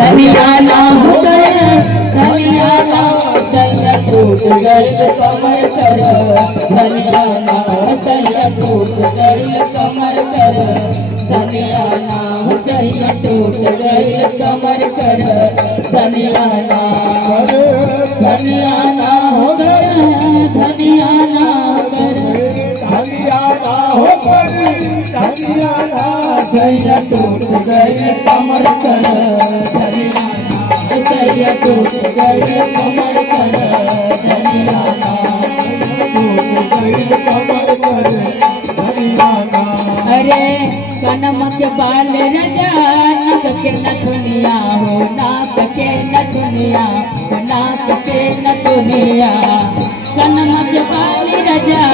धनिया ना हो गए धनिया ना सैया टूट गई कमर कर धनिया ना सैया टूट गई कमर कर धनिया ना सैया टूट गई कमर कर धनिया ना हो गए धनिया ना हो गए धनिया ना सैया टूट गई कमर कर धनिया ना सैया टूट गई कमर कर धनिया ना टूट गई कमर कर धनिया ना। अरे कनम के बाल रजा नक के नथुनिया हो नाक के नथुनिया नाक के नथुनिया कनम के बाल रजा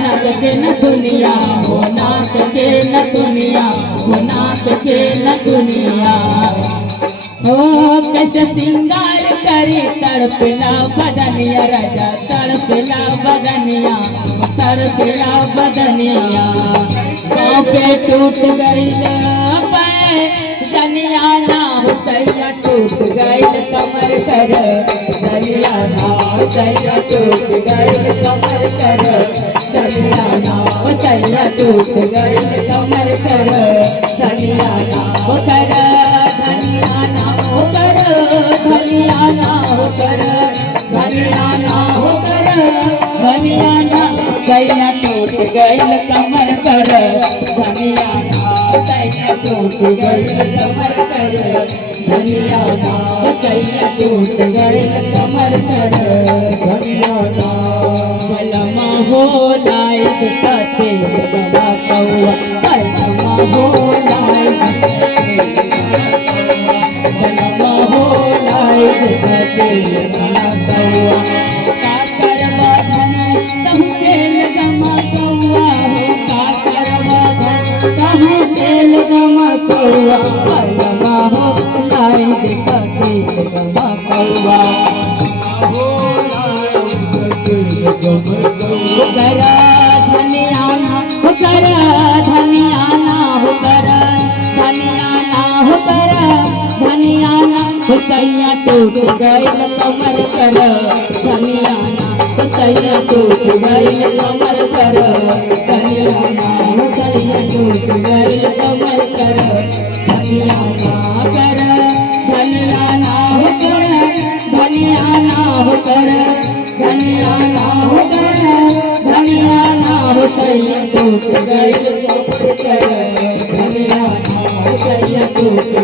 नक के नथुनिया हो नाक के नथुनिया हो नाक के नथुनिया हो कैसे सिंगार करी तड़पला बदनिया राजा तड़पला बदनिया तड़पला बदनिया पाँव पे टूट गई धनिया ना सैया टूट गई कमर कर धनिया ना सैया टूट गई कमर कर धनिया ना सैया टूट गई कमर कर धनिया ना कर धनिया ना कर धनिया ना कर धनिया ना कर धनिया ना सैया टूट गई कमर कर धनिया ना सैया टूट गई कमर कर धनिया ना सैया टूट गई कमर कर धनिया ना बलमा हो लाइक कते बाबा कौआ बलमा हो लाइक बलमा हो लाइक कते बाबा कौआ का करवा धनी तहु तेल गमा कौआ हो का करवा धनी तहु तेल गमा कौआ बलमा हो लाइक कते बाबा कौआ हो लाइक कते बाबा कौआ धनिया ना हो कर धनिया ना हो कर धनिया ना हो कर धनिया ना सैया टूट गई कमर कर धनिया ना सैया टूट गई कमर कर धनिया ना सैया टूट गई कमर कर धनिया ना कर धनिया ना हो कर धनिया ना हो कर धनिया ना हो कर धनिया ना हो सैया टूट गई कमर कर धनिया ना सैया टूट